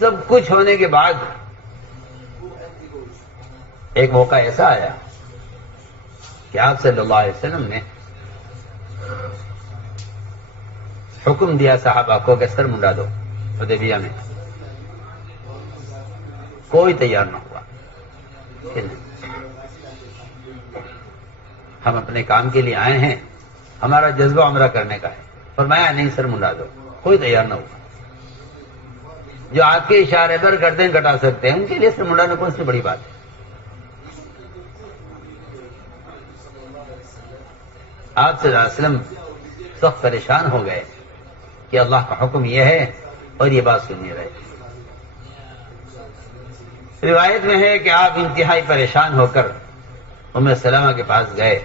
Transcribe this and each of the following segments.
سب کچھ ہونے کے بعد ایک موقع ایسا آیا کہ آپ صلی اللہ علیہ وسلم نے حکم دیا صحابہ کو کہ سر منڈا دو حدیبیہ میں. کوئی تیار نہ ہوا کہ نہیں، ہم اپنے کام کے لیے آئے ہیں، ہمارا جذبہ عمرہ کرنے کا ہے. فرمایا نہیں سر منڈا دو. کوئی تیار نہ ہوا. جو آپ کے اشارے پر گردن کٹا سکتے ہیں ان کے لیے سر منڈانا کون سی بڑی بات ہے. آپ صلی اللہ علیہ وسلم سخت پریشان ہو گئے کہ اللہ کا حکم یہ ہے اور یہ بات سن نہیں رہے. روایت میں ہے کہ آپ انتہائی پریشان ہو کر ام سلمہ کے پاس گئے.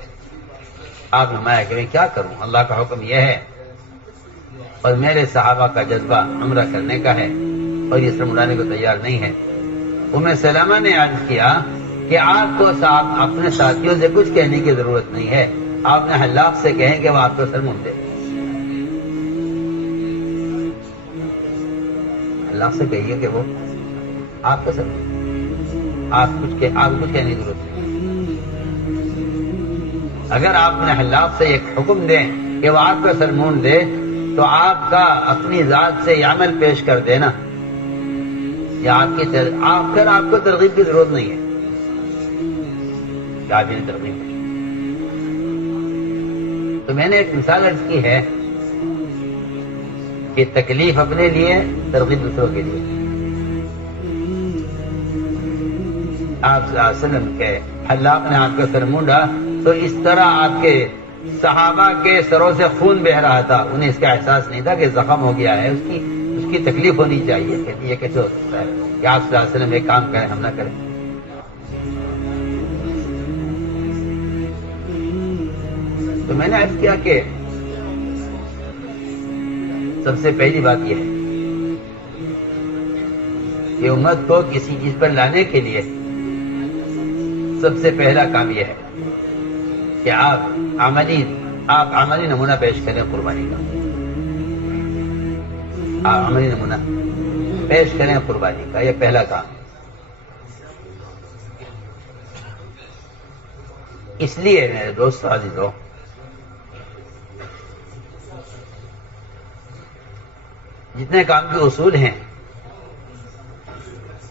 آپ نے فرمایا کہ میں کیا کروں، اللہ کا حکم یہ ہے اور میرے صحابہ کا جذبہ عمرہ کرنے کا ہے اور یہ سر مڑانے کو تیار نہیں ہے. ام سلمہ نے عرض کیا کہ آپ کو اپنے ساتھیوں سے کچھ کہنے کی ضرورت نہیں ہے، آپ نے حلاق سے کہیں کہ وہ آپ کو سر منڈ دے. حلاق سے کہیے کہ وہ آپ کا سر، آپ کچھ کہنے کی ضرورت نہیں. اگر آپ نے حلاق سے ایک حکم دیں کہ وہ آپ کا سر مونڈ دے تو آپ کا اپنی ذات سے یہ عمل پیش کر دینا یا آپ کو ترغیب کی ضرورت نہیں ہے. کیا بھی ترغیب ہے. تو میں نے ایک مثال عرض کی ہے کہ تکلیف اپنے لیے، ترغیب دوسروں کے لیے. آپ صلی اللہ علیہ وسلم کے حلاق نے آپ کا سر مونڈا تو اس طرح آپ کے صحابہ کے سروں سے خون بہ رہا تھا. انہیں اس کا احساس نہیں تھا کہ زخم ہو گیا ہے، اس کی تکلیف ہونی چاہیے. کہتی یہ کیسے ہو سکتا ہے کہ آپ صلی اللہ علیہ وسلم ایک کام کریں ہم نہ کریں. تو میں نے عرض کیا کہ سب سے پہلی بات یہ ہے کہ امت کو کسی چیز پر لانے کے لیے سب سے پہلا کام یہ ہے کہ آپ عملی نمونہ پیش کریں قربانی کا. آپ عملی نمونہ پیش کریں قربانی کا، یہ پہلا کام. اس لیے میرے دوست عزیزوں، جتنے کام کے اصول ہیں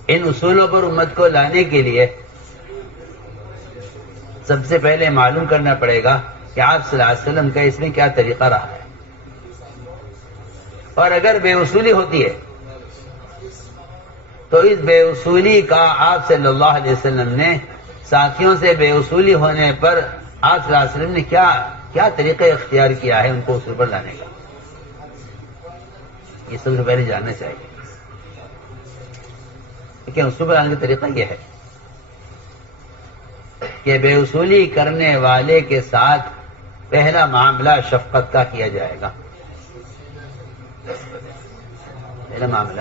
ان اصولوں پر امت کو لانے کے لیے سب سے پہلے معلوم کرنا پڑے گا کہ آپ صلی اللہ علیہ وسلم کا اس میں کیا طریقہ رہا ہے. اور اگر بے اصولی ہوتی ہے تو اس بے اصولی کا آپ صلی اللہ علیہ وسلم نے ساتھیوں سے بے اصولی ہونے پر آپ صلی اللہ علیہ وسلم نے کیا طریقہ اختیار کیا ہے ان کو اصول پر لانے کا. یہ سب سے پہلے جاننا چاہیے. لیکن اصول پر لانے کا طریقہ یہ ہے کہ بے اصولی کرنے والے کے ساتھ پہلا معاملہ شفقت کا کیا جائے گا. پہلا معاملہ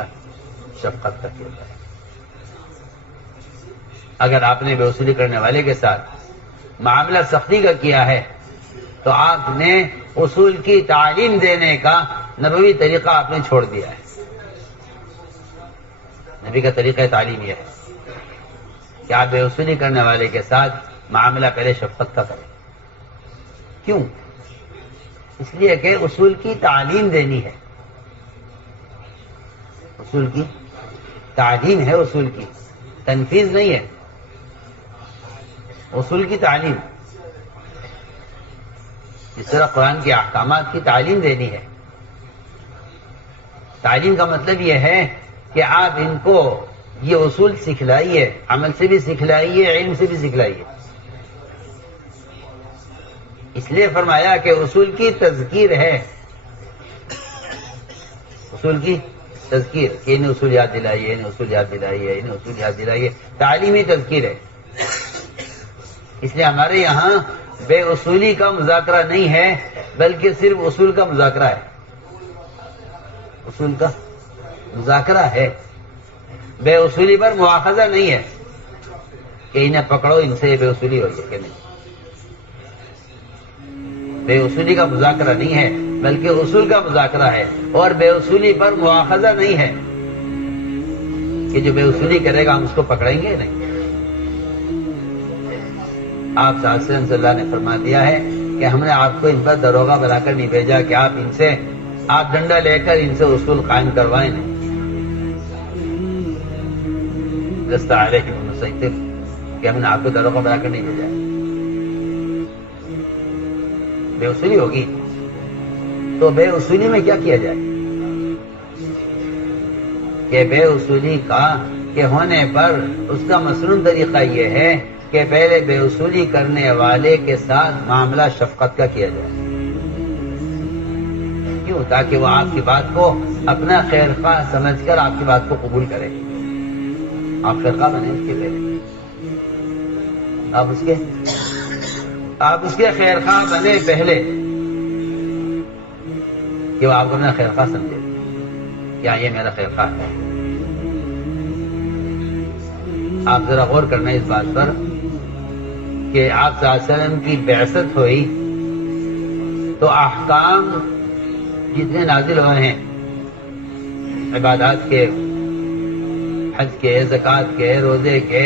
شفقت کا کیا جائے گا. اگر آپ نے بے اصولی کرنے والے کے ساتھ معاملہ سختی کا کیا ہے تو آپ نے اصول کی تعلیم دینے کا نبوی طریقہ آپ نے چھوڑ دیا ہے. نبی کا طریقہ تعلیم یہ ہے کہ آپ بے اصولی کرنے والے کے ساتھ معاملہ پہلے شفقت کا کریں. کیوں؟ اس لیے کہ اصول کی تعلیم دینی ہے. اصول کی تعلیم ہے، اصول کی تنفیذ نہیں ہے. اصول کی تعلیم جس طرح قرآن کے احکامات کی تعلیم دینی ہے. تعلیم کا مطلب یہ ہے کہ آپ ان کو یہ اصول سکھلائیے، عمل سے بھی سکھلائیے، علم سے بھی سکھلائیے. اس لیے فرمایا کہ اصول کی تذکیر ہے. اصول کی تذکیر کہ انہیں اصول یاد دلائیے، انہیں اصول یاد دلائیے، انہیں اصول یاد دلائیے. تعلیمی تذکیر ہے. اس لیے ہمارے یہاں بے اصولی کا مذاکرہ نہیں ہے بلکہ صرف اصول کا مذاکرہ ہے. اصول کا مذاکرہ ہے. بے اصولی پر مواخذہ نہیں ہے کہ انہیں پکڑو، ان سے بے اصولی ہوئی ہے کہ نہیں. بے اصولی کا مذاکرہ نہیں ہے بلکہ اصول کا مذاکرہ ہے. اور بے اصولی پر مواخذہ نہیں ہے. کہ جو بے اصولی کرے گا ہم اس کو پکڑیں گے نہیں. آپ صلی اللہ نے فرما دیا ہے کہ ہم نے آپ کو ان پر دروغہ بنا کر نہیں بھیجا کہ آپ ڈنڈا لے کر ان سے اصول قائم کروائیں نہیں. لست علیہم بمسیطر کہ ہم نے آپ کو دروغہ بنا کر نہیں بھیجا. بے اصولی ہوگی تو بے اصولی میں کیا کیا جائے کہ بے اصولی کا کہ ہونے پر اس کا مصنون طریقہ یہ ہے کہ پہلے بے اصولی کرنے والے کے ساتھ معاملہ شفقت کا کیا جائے. کیوں؟ تاکہ وہ آپ کی بات کو اپنا خیر خواہ سمجھ کر آپ کی بات کو قبول کرے. آپ خیر خواہ بنے اس کے پہلے آپ اس کے خیر خواہ بنے پہلے کہ وہ آپ کو اپنا خیر خواہ سمجھے. کیا یہ میرا خیر خواہ ہے؟ آپ ذرا غور کرنا اس بات پر کہ آپ صلی اللہ علیہ وسلم کی بعثت ہوئی تو احکام جتنے نازل ہوئے ہیں عبادات کے، حج کے، زکوٰۃ کے، روزے کے،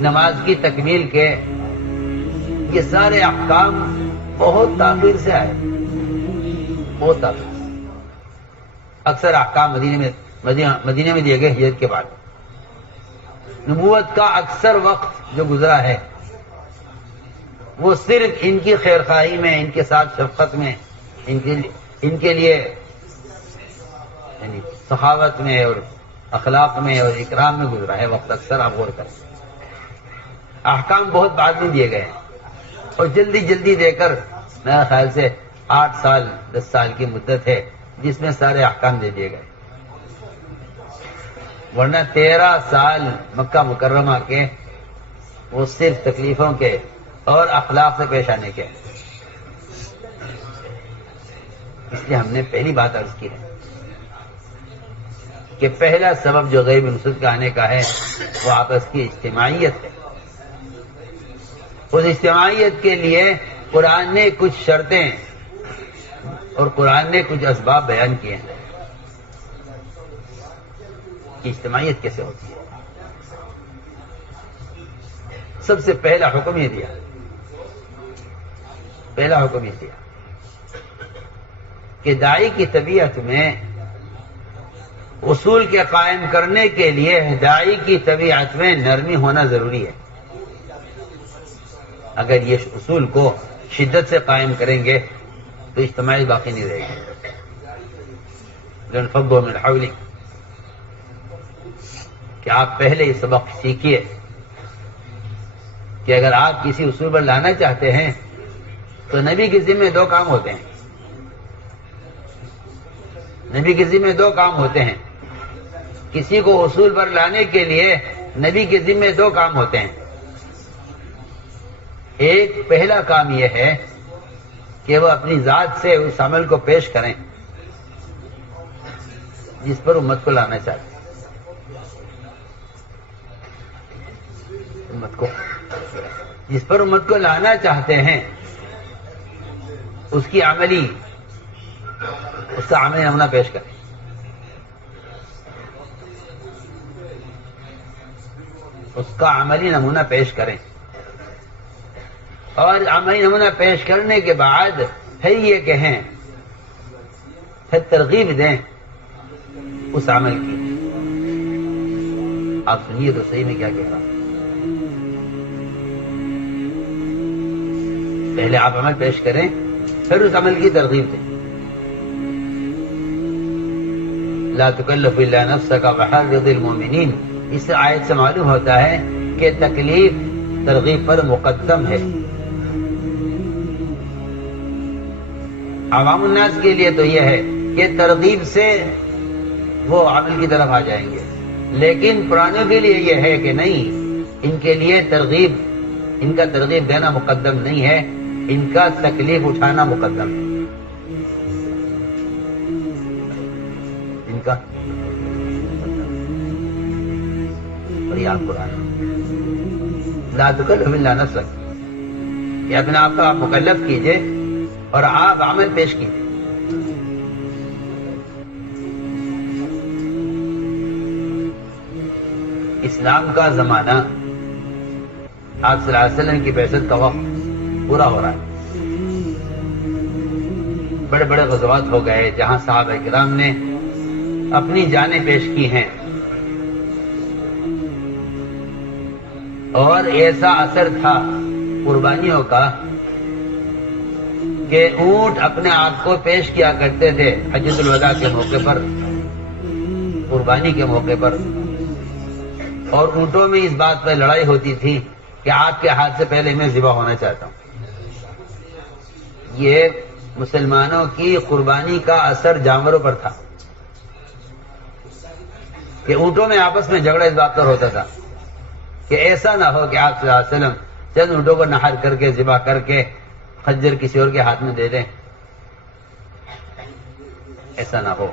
نماز کی تکمیل کے، یہ سارے احکام بہت تاخیر سے آئے. بہت تاخیر. اکثر احکام مدینے میں دیے گئے ہجرت کے بعد. نبوت کا اکثر وقت جو گزرا ہے وہ صرف ان کی خیرخواہی میں، ان کے ساتھ شفقت میں، ان کے لیے یعنی سخاوت میں اور اخلاق میں اور اکرام میں گزرا ہے وقت. اکثر آپ غور کریں احکام بہت بعد میں دیے گئے اور جلدی جلدی دے کر میرے خیال سے 8 سال 10 سال کی مدت ہے جس میں سارے احکام دے دیے گئے. ورنہ 13 سال مکہ مکرمہ کے وہ صرف تکلیفوں کے اور اخلاق سے پیش آنے کے. اس لیے ہم نے پہلی بات عرض کی ہے کہ پہلا سبب جو غیب نصرت کا آنے کا ہے وہ آپس کی اجتماعیت ہے. اس اجتماعیت کے لیے قرآن نے کچھ شرطیں اور قرآن نے کچھ اسباب بیان کیے ہیں کہ اجتماعیت کیسے ہوتی ہے. سب سے پہلا حکم یہ دیا کہ داعی کی طبیعت میں اصول کے قائم کرنے کے لیے داعی کی طبیعت میں نرمی ہونا ضروری ہے. اگر یہ اصول کو شدت سے قائم کریں گے تو اجتماعی باقی نہیں رہے گی. لنفضوا من حولک کہ آپ پہلے یہ سبق سیکھیے کہ اگر آپ کسی اصول پر لانا چاہتے ہیں تو نبی کے ذمہ 2 کام ہوتے ہیں. نبی کے ذمہ 2 کام ہوتے ہیں. کسی کو اصول پر لانے کے لیے نبی کے ذمہ 2 کام ہوتے ہیں. ایک پہلا کام یہ ہے کہ وہ اپنی ذات سے اس عمل کو پیش کریں جس پر امت کو لانا چاہتے ہیں. جس پر امت کو لانا چاہتے ہیں اس کا عملی نمونہ پیش کریں. اس کا عملی نمونہ پیش کریں اور عملی نمونہ پیش کرنے کے بعد پھر یہ کہیں، پھر ترغیب دیں اس عمل کی. آپ سنیے تو صحیح میں کیا کہہ رہا ہوں. پہلے آپ عمل پیش کریں پھر اس عمل کی ترغیب دیں. لا تکلف الا نفسک وحرض المؤمنین. اس آیت سے معلوم ہوتا ہے کہ تکلیف ترغیب پر مقدم ہے. عوام الناس کے لیے تو یہ ہے کہ ترغیب سے وہ عمل کی طرف آ جائیں گے، لیکن پرانوں کے لیے یہ ہے کہ نہیں، ان کے لیے ان کا ترغیب دینا مقدم نہیں ہے، ان کا تکلیف اٹھانا مقدم ہے. ان کا اور یہ آپ قرآن لا تکلف الا نفسک کہ اپنے آپ کو آپ مکلف کیجئے اور آپ عمل پیش کیجئے. اسلام کا زمانہ آپ صلی اللہ علیہ وسلم کی بعثت کا وقت پورا ہو رہا ہے. بڑے بڑے غزوات ہو گئے جہاں صحابہ کرام نے اپنی جانیں پیش کی ہیں، اور ایسا اثر تھا قربانیوں کا کہ اونٹ اپنے آپ کو پیش کیا کرتے تھے حجۃ الوداع کے موقع پر، قربانی کے موقع پر، اور اونٹوں میں اس بات پر لڑائی ہوتی تھی کہ آپ کے ہاتھ سے پہلے میں ذبح ہونا چاہتا ہوں. یہ مسلمانوں کی قربانی کا اثر جانوروں پر تھا کہ اونٹوں میں آپس میں جھگڑا اس بات پر ہوتا تھا کہ ایسا نہ ہو کہ آپ صلی اللہ علیہ وسلم چند اونٹوں کو نہر کر کے ذبح کر کے خنجر کسی اور کے ہاتھ میں دے دیں. ایسا نہ ہو.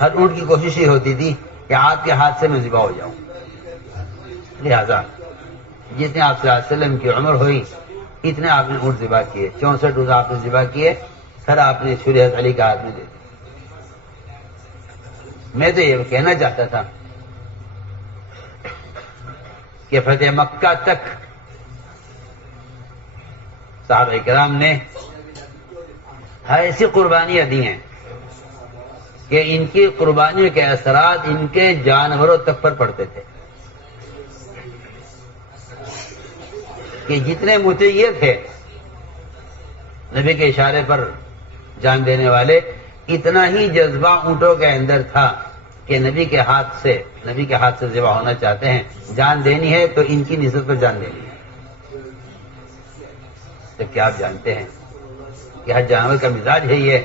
ہر اونٹ کی کوشش یہ ہوتی تھی کہ آپ کے ہاتھ سے میں ذبح ہو جاؤں. لہذا جتنے آپ صلی اللہ علیہ وسلم کی عمر ہوئی اتنے آپ نے اونٹ ذبح کیے، 64 اونٹ آپ نے ذبح کیے، پھر آپ نے چھری حضرت علی کا ہاتھ میں دے دی. میں تو یہ کہنا چاہتا تھا کہ فتح مکہ تک صحابہ کرام نے ایسی قربانیاں دی ہیں کہ ان کی قربانیوں کے اثرات ان کے جانوروں تک پر پڑتے تھے، کہ جتنے متعیر تھے نبی کے اشارے پر جان دینے والے، اتنا ہی جذبہ اونٹوں کے اندر تھا کہ نبی کے ہاتھ سے ذبح ہونا چاہتے ہیں، جان دینی ہے تو ان کی نسبت پر جان دینی ہے. تو کیا آپ جانتے ہیں کہ ہر جانور کا مزاج ہے یہ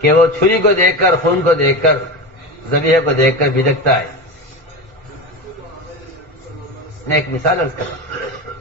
کہ وہ چھری کو دیکھ کر، خون کو دیکھ کر، ذبیحہ کو دیکھ کر بھجکتا ہے. میں ایک مثال عرض کر رہا ہوں.